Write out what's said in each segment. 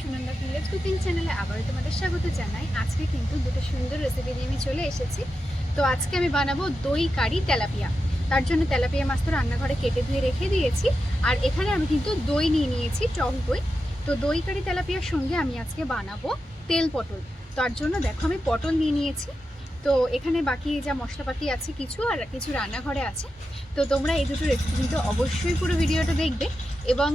Sunanda village cooking চ্যানেলে আবারও তোমাদের স্বাগত জানাই। আজকে কিন্তু দুটো সুন্দর রেসিপি নিয়ে আমি চলে এসেছি। তো আজকে আমি বানাবো দই কারি তেলাপিয়া। তার জন্য তেলাপিয়া মাছ তো রান্নাঘরে কেটে ধুয়ে রেখে দিয়েছি। আর এখানে আমি কিন্তু দই নিয়ে নিয়েছি, টক দই। তো দই কারি তেলাপিয়ার সঙ্গে আমি আজকে বানাবো তেল পটল। তার জন্য দেখো আমি পটল নিয়ে নিয়েছি। তো এখানে বাকি যা মশলাপাতি আছে কিছু, আর কিছু রান্নাঘরে আছে। তো তোমরা এই দুটো রেসিপি কিন্তু অবশ্যই পুরো ভিডিওটা দেখবে, এবং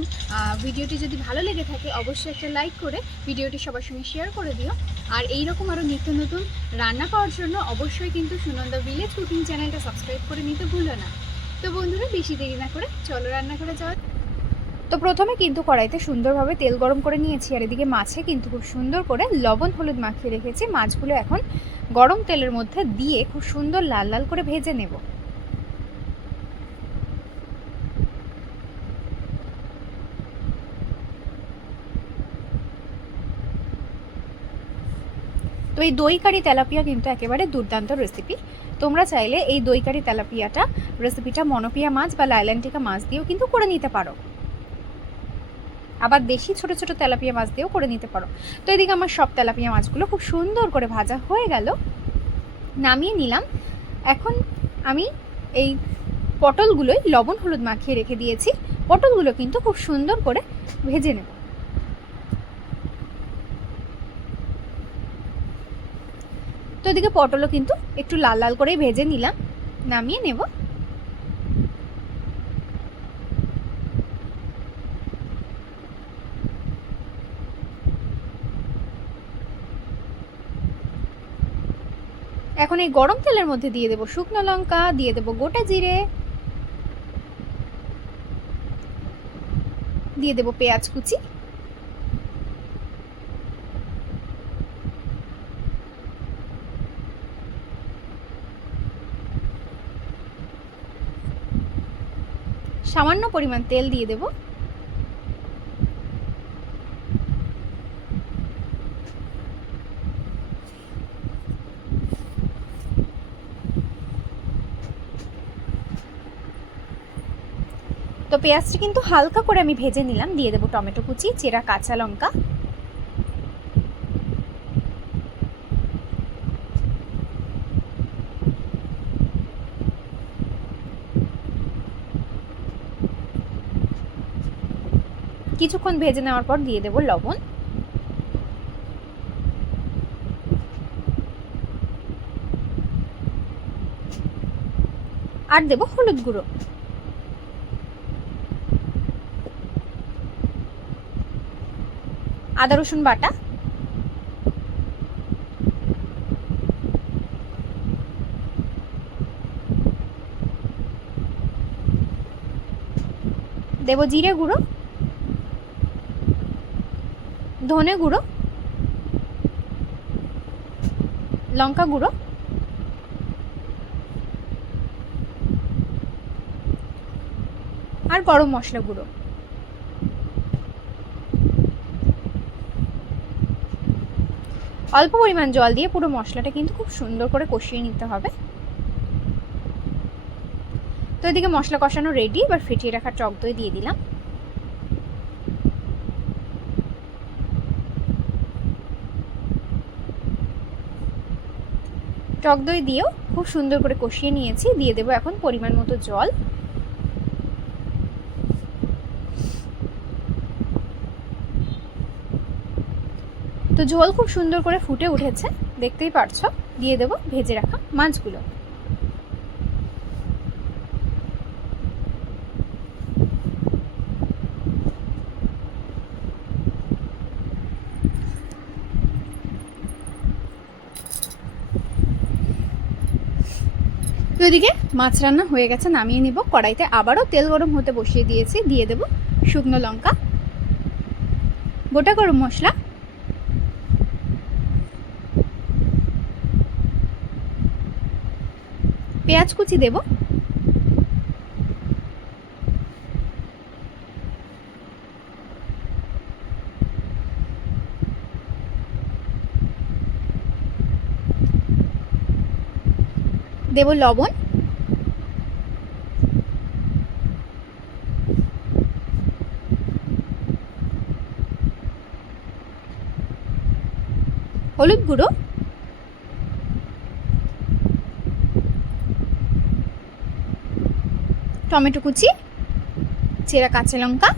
ভিডিওটি যদি ভালো লেগে থাকে অবশ্যই একটা লাইক করে ভিডিওটি সবার সঙ্গে শেয়ার করে দিও। আর এইরকম আরও নিত্য নতুন রান্না পাওয়ার জন্য অবশ্যই কিন্তু সুনন্দা ভিলেজ কুকিং চ্যানেলটা সাবস্ক্রাইব করে নিতে ভুলো না। তো বন্ধুরা, বেশি দেরি না করে চলো রান্না করে যাওয়া। তো প্রথমে কিন্তু কড়াইতে সুন্দরভাবে তেল গরম করে নিয়েছি, আর এদিকে মাছে কিন্তু খুব সুন্দর করে লবণ হলুদ মাখিয়ে রেখেছি। মাছগুলো এখন গরম তেলের মধ্যে দিয়ে খুব সুন্দর লাল লাল করে ভেজে নেব। তো এই দই কারি তেলাপিয়া কিন্তু একেবারে দুর্দান্ত রেসিপি। তোমরা চাইলে এই দই কারি তেলাপিয়াটা রেসিপিটা মনোপিয়া মাছ বা লাইল্যান্টিকা মাছ দিয়েও কিন্তু করে নিতে পারো, আবার দেশি ছোট ছোট তেলাপিয়া মাছ দিয়েও করে নিতে পারো। তো এদিকে আমার সব তেলাপিয়া মাছগুলো খুব সুন্দর করে ভাজা হয়ে গেল, নামিয়ে নিলাম। এখন আমি এই পটলগুলোই লবণ হলুদ মাখিয়ে রেখে দিয়েছি। পটলগুলো কিন্তু খুব সুন্দর করে ভেজে নেব। তো এদিকে পটলও কিন্তু একটু লাল লাল করেই ভেজে নিলাম, নামিয়ে নেব। এখন এই গরম তেলের মধ্যে দিয়ে দেব শুকনো লঙ্কা, দিয়ে দেব গোটা জিরে, দিয়ে দেব পেঁয়াজ কুচি, সামান্য পরিমাণ তেল দিয়ে দেব। তো পেঁয়াজটি কিন্তু হালকা করে আমি ভেজে নিলাম। দিয়ে দেব টমেটো কুচি, চেরা কাঁচা লঙ্কা, কিছুক্ষণ ভেজে নেওয়ার পর দিয়ে দেব লবণ, আর দেব হলুদ গুঁড়ো, আদা রসুন বাটা, দেব জিরে গুঁড়ো, ধনে গুঁড়ো, লঙ্কা গুঁড়ো, আর গরম মশলা গুঁড়ো। অল্প পরিমাণ জল দিয়ে পুরো মশলাটা কিন্তু খুব সুন্দর করে কষিয়ে নিতে হবে। তো এদিকে মশলা কষানো রেডি। এবার ফেটিয়ে রাখা টক দই দিয়ে দিলাম। টক দই দিয়েও খুব সুন্দর করে কষিয়ে নিয়েছি। দিয়ে দেবো এখন পরিমাণ মতো জল। তো ঝোল খুব সুন্দর করে ফুটে উঠেছে, দেখতেই পারছো। দিয়ে দেবো ভেজে রাখা মাছগুলো। তো এদিকে মাছ রান্না হয়ে গেছে, নামিয়ে নিব। কড়াইতে আবারও তেল গরম হতে বসিয়ে দিয়েছি। দিয়ে দেব শুকনো লঙ্কা, গোটা গরম মশলা, পেঁয়াজ কুচি দেব, দেব লবণ, হলুদ গুঁড়ো, টমেটো কুচি, চেরা কাঁচা লঙ্কা,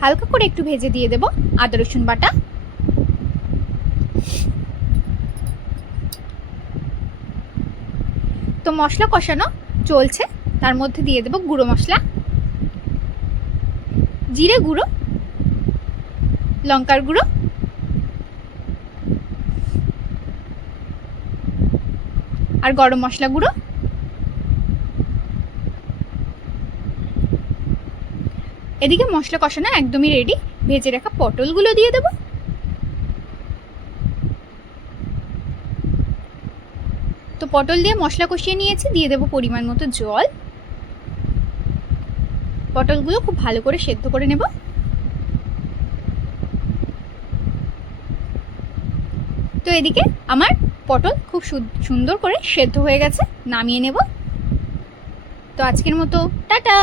হালকা করে একটু ভেজে দিয়ে দেব আদা রসুন বাটা, তো মশলা কষানো চলছে, তার মধ্যে দিয়ে দেব গুঁড়ো মশলা, জিরে গুঁড়ো, লঙ্কার গুঁড়ো, আর গরম মশলা গুঁড়ো। এদিকে মশলা কষানো একদমই রেডি, ভেজে রাখা পটলগুলো দিয়ে দেব। তো পটল দিয়ে মশলা কষিয়ে নিয়েছি, দিয়ে দেব পরিমাণ মতো জল। পটলগুলো খুব ভালো করে সেদ্ধ করে নেব। তো এদিকে আমার পটল খুব সুন্দর করে সেদ্ধ হয়ে গেছে, নামিয়ে নেব। তো আজকের মতো টাটা।